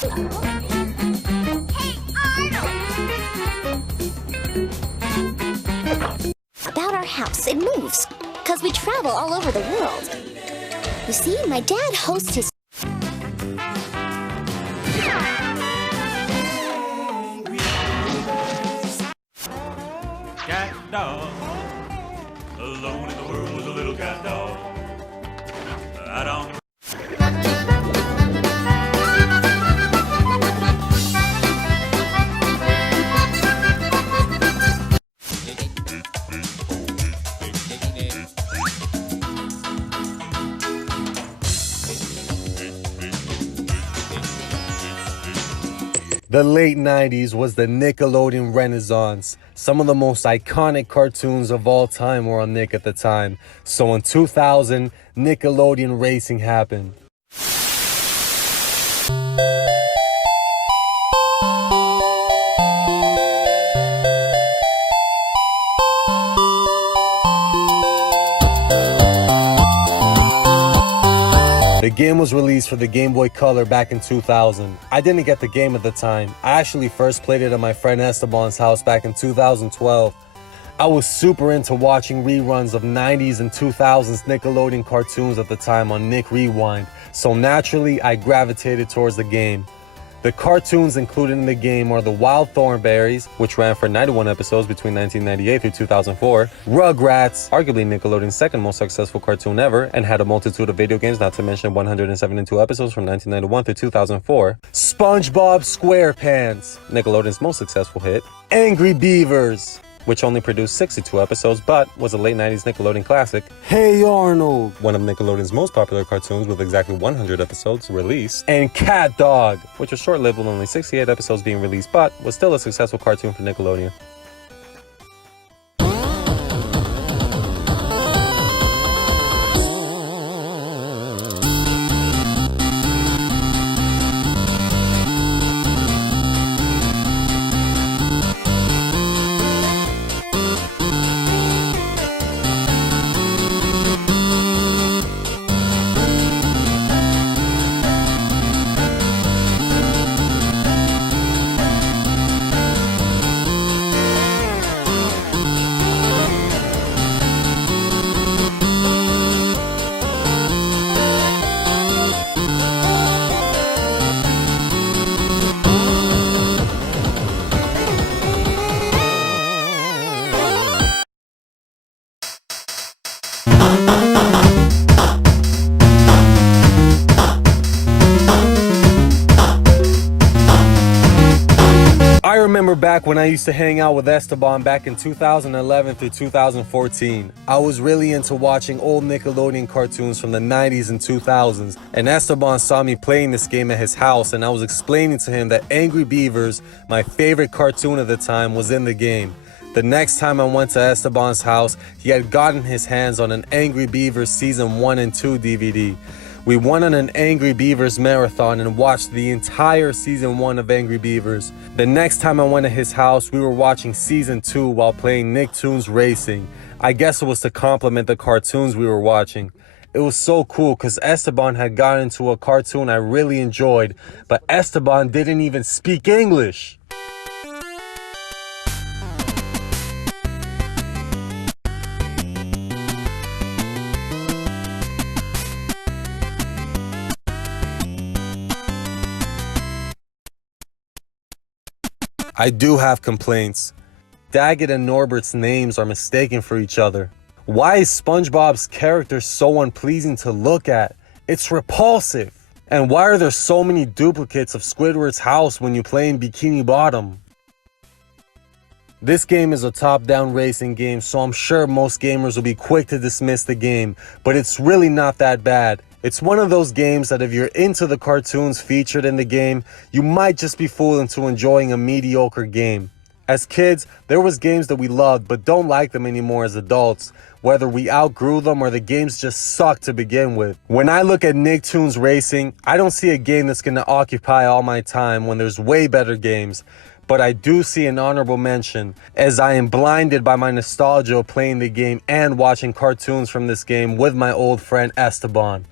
About our house, it moves, because we travel all over the world. You see, my dad hosts his... Cat dog, alone in the world was a little cat dog. I don't. The late 90s was the Nickelodeon Renaissance. Some of the most iconic cartoons of all time were on Nick at the time. So in 2000, Nickelodeon Racing happened. The game was released for the Game Boy Color back in 2000. I didn't get the game at the time. I actually first played it at my friend Esteban's house back in 2012. I was super into watching reruns of 90s and 2000s Nickelodeon cartoons at the time on Nick Rewind, so naturally I gravitated towards the game. The cartoons included in the game are the Wild Thornberrys, which ran for 91 episodes between 1998 through 2004, Rugrats, arguably Nickelodeon's second most successful cartoon ever, and had a multitude of video games, not to mention 172 episodes from 1991 through 2004, SpongeBob SquarePants, Nickelodeon's most successful hit, Angry Beavers, which only produced 62 episodes but was a late 90s Nickelodeon classic, Hey Arnold, one of Nickelodeon's most popular cartoons with exactly 100 episodes released, and Cat Dog, which was short-lived with only 68 episodes being released but was still a successful cartoon for Nickelodeon. I remember back when I used to hang out with Esteban back in 2011 through 2014. I was really into watching old Nickelodeon cartoons from the 90s and 2000s, and Esteban saw me playing this game at his house, and I was explaining to him that Angry Beavers, my favorite cartoon at the time, was in the game. The next time I went to Esteban's house, he had gotten his hands on an Angry Beavers Season 1 and 2 DVD. We went on an Angry Beavers marathon and watched the entire Season 1 of Angry Beavers. The next time I went to his house, we were watching Season 2 while playing Nicktoons Racing. I guess it was to complement the cartoons we were watching. It was so cool because Esteban had gotten into a cartoon I really enjoyed, but Esteban didn't even speak English. I do have complaints. Daggett and Norbert's names are mistaken for each other. Why is SpongeBob's character so unpleasing to look at? It's repulsive. And why are there so many duplicates of Squidward's house when you play in Bikini Bottom? This game is a top-down racing game, so I'm sure most gamers will be quick to dismiss the game, but it's really not that bad. It's one of those games that if you're into the cartoons featured in the game, you might just be fooled into enjoying a mediocre game. As kids, there was games that we loved but don't like them anymore as adults, whether we outgrew them or the games just sucked to begin with. When I look at Nicktoons Racing, I don't see a game that's going to occupy all my time when there's way better games. But I do see an honorable mention, as I am blinded by my nostalgia of playing the game and watching cartoons from this game with my old friend Esteban.